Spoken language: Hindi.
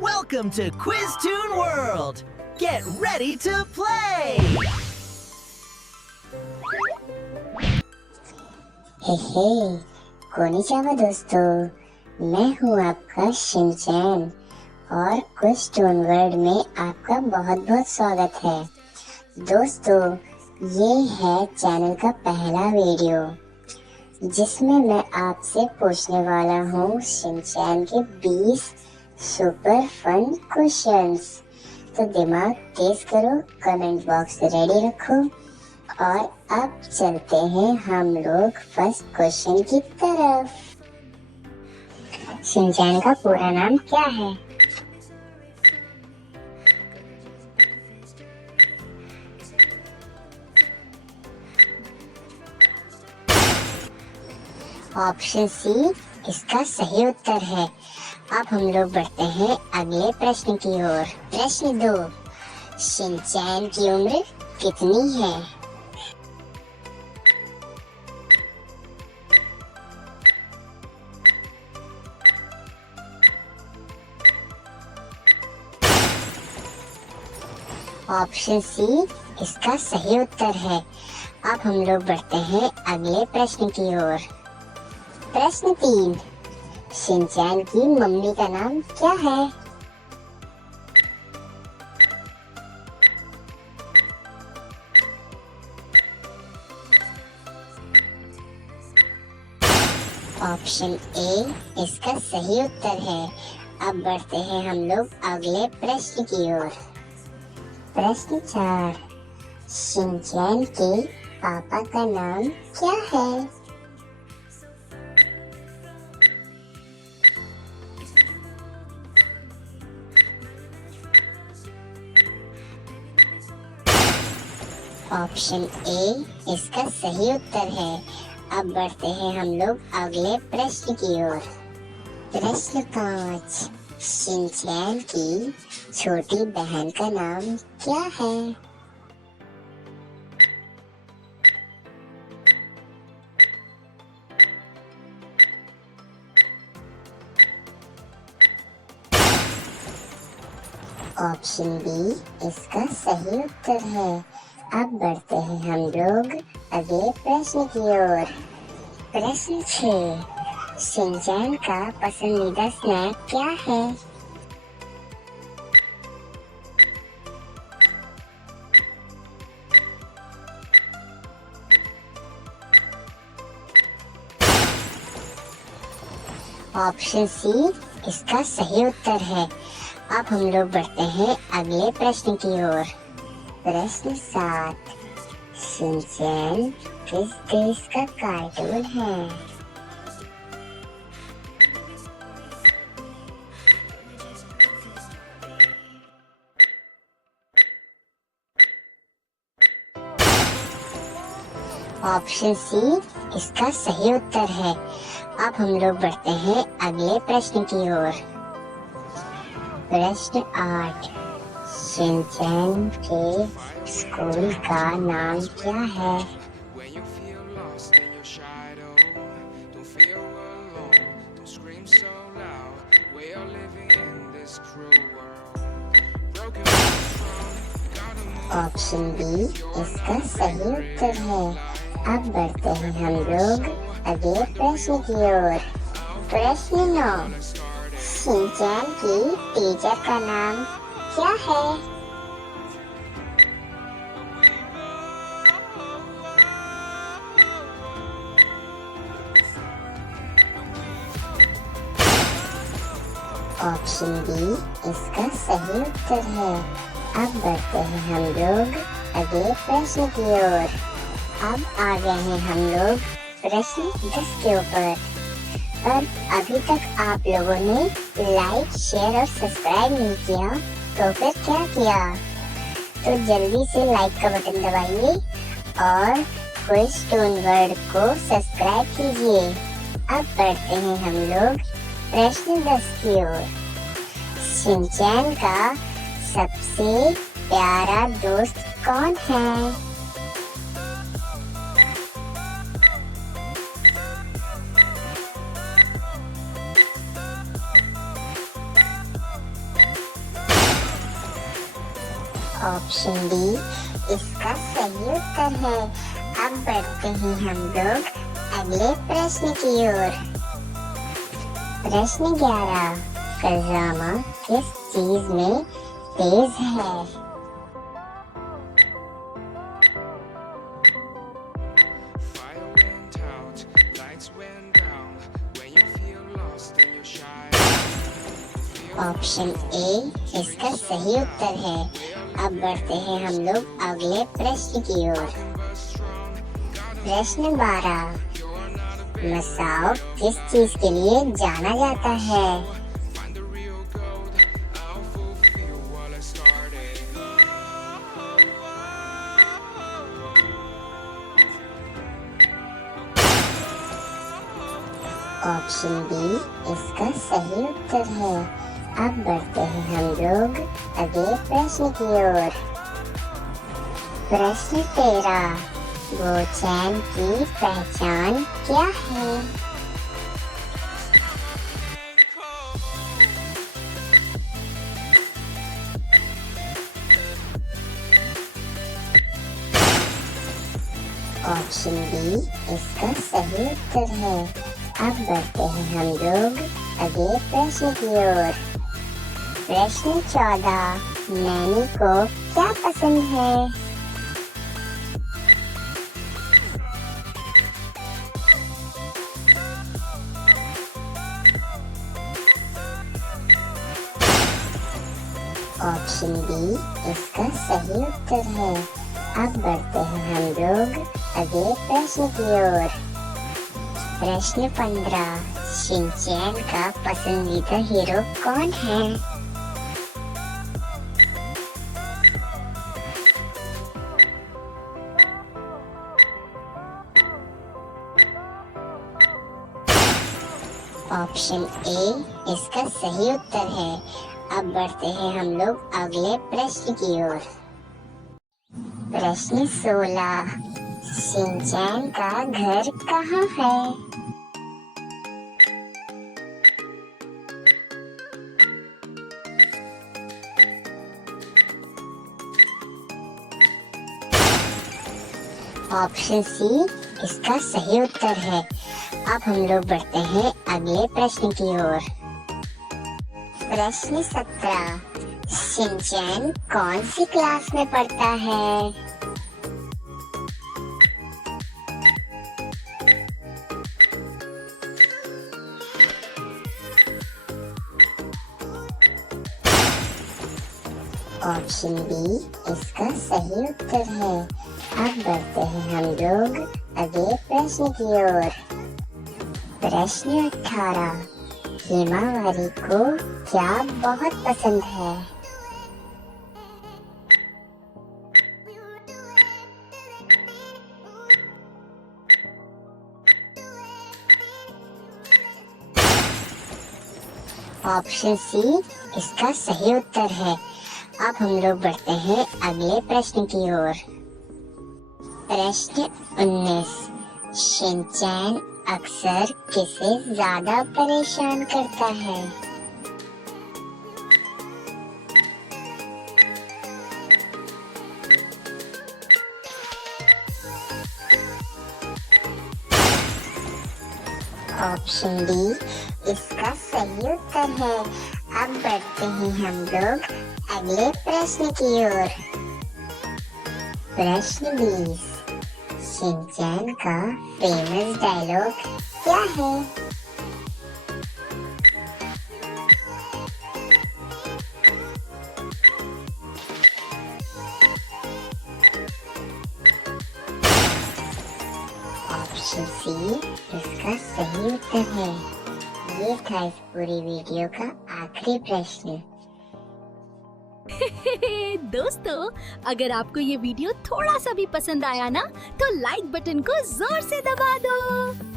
Welcome to Quiz Toon World! Get ready to play! Hey konnichiwa दोस्तों, मैं हूँ आपका शिनचैन और क्विज टून वर्ल्ड में आपका बहुत बहुत स्वागत है। दोस्तों, ये है चैनल का पहला वीडियो जिसमें मैं आपसे पूछने वाला हूँ शिनचैन के 20 सुपर फन क्वेश्चंस। तो दिमाग तेज करो, कमेंट बॉक्स रेडी रखो और अब चलते हैं हम लोग फर्स्ट क्वेश्चन की तरफ। शिनचैन का पूरा नाम क्या है? ऑप्शन सी इसका सही उत्तर है। अब हम लोग बढ़ते हैं अगले प्रश्न की ओर। प्रश्न 2, शिनचैन की उम्र कितनी है? ऑप्शन सी इसका सही उत्तर है। अब हम लोग बढ़ते हैं अगले प्रश्न की ओर। प्रश्न 3, शिनचैन की मम्मी का नाम क्या है? ऑप्शन ए इसका सही उत्तर है। अब बढ़ते हैं हम लोग अगले प्रश्न की ओर। प्रश्न 4, शिनचैन के पापा का नाम क्या है? ऑप्शन ए इसका सही उत्तर है। अब बढ़ते हैं हम लोग अगले प्रश्न की ओर। प्रश्न 5, शिनचैन की छोटी बहन का नाम क्या है? ऑप्शन बी इसका सही उत्तर है। अब बढ़ते हैं हम लोग अगले प्रश्न की ओर। प्रश्न 6, शिनचैन का पसंदीदा स्नैक क्या है? ऑप्शन सी इसका सही उत्तर है। अब हम लोग बढ़ते हैं अगले प्रश्न की ओर। प्रश्न 7, शिनचैन किस देश का कार्टून है? ऑप्शन सी इसका सही उत्तर है। अब हम लोग बढ़ते हैं अगले प्रश्न की ओर। प्रश्न 8, शिनचैन के स्कूल का नाम क्या है? ऑप्शन बी इसका सही उत्तर है। अब बढ़ते हैं हम लोग अगले प्रश्न की ओर। प्रश्न 9, शिनचैन की टीचर का नाम क्या है? ऑप्शन बी इसका सही उत्तर है। अब बढ़ते हैं हम लोग अगले प्रश्न की ओर। अब आ गए हैं हम लोग प्रश्न 10 के ऊपर। पर अभी तक आप लोगों ने लाइक, शेयर और सब्सक्राइब नहीं किया तो फिर क्या किया? तो जल्दी से लाइक का बटन दबाइए और क्विज टून वर्ल्ड को सब्सक्राइब कीजिए। अब बढ़ते हैं हम लोग प्रश्न 10 की ओर। शिनचैन का सबसे प्यारा दोस्त कौन है? ऑप्शन डी इसका सही उत्तर है। अब बढ़ते हैं हम लोग अगले प्रश्न की ओर। प्रश्न 11, कज़ामा किस चीज में तेज है? ऑप्शन ए इसका सही उत्तर है। अब बढ़ते हैं हम लोग अगले प्रश्न की ओर। प्रश्न 12, मसाओ किस चीज के लिए जाना जाता है? ऑप्शन बी इसका सही उत्तर है। अब बढ़ते हैं हम लोग अगले प्रश्न की ओर। प्रश्न 13, बोचैन की पहचान क्या है? ऑप्शन बी इसका सही उत्तर है। अब बढ़ते हैं हम लोग अगले प्रश्न की ओर। प्रश्न 14, नैनी को क्या पसंद है? ऑप्शन बी इसका सही उत्तर है। अब बढ़ते हैं हम लोग अगले प्रश्न की ओर। प्रश्न 15, शिनचैन का पसंदीदा हीरो कौन है? ऑप्शन ए इसका सही उत्तर है। अब बढ़ते हैं हम लोग अगले प्रश्न की ओर। प्रश्न 16, शिनचैन का घर कहाँ है? ऑप्शन सी इसका सही उत्तर है। अब हम लोग बढ़ते हैं अगले प्रश्न की ओर। प्रश्न 17, शिनचैन कौन सी क्लास में पढ़ता है? ऑप्शन बी इसका सही उत्तर है। अब बढ़ते हैं हम लोग अगले प्रश्न की ओर। प्रश्न 18, हिमावरी को क्या बहुत पसंद है? ऑप्शन सी इसका सही उत्तर है। अब हम लोग बढ़ते हैं अगले प्रश्न की ओर। प्रश्न 19, शिनचैन अक्सर किसे ज्यादा परेशान करता है? ऑप्शन डी इसका सही उत्तर है। अब बढ़ते हैं हम लोग अगले प्रश्न की ओर। प्रश्न 20, शिनचैन का फेमस डायलॉग क्या है? ऑप्शन सी इसका सही उत्तर है। ये था इस पूरी वीडियो का आखिरी प्रश्न। दोस्तों, अगर आपको ये वीडियो थोड़ा सा भी पसंद आया ना, तो लाइक बटन को जोर से दबा दो।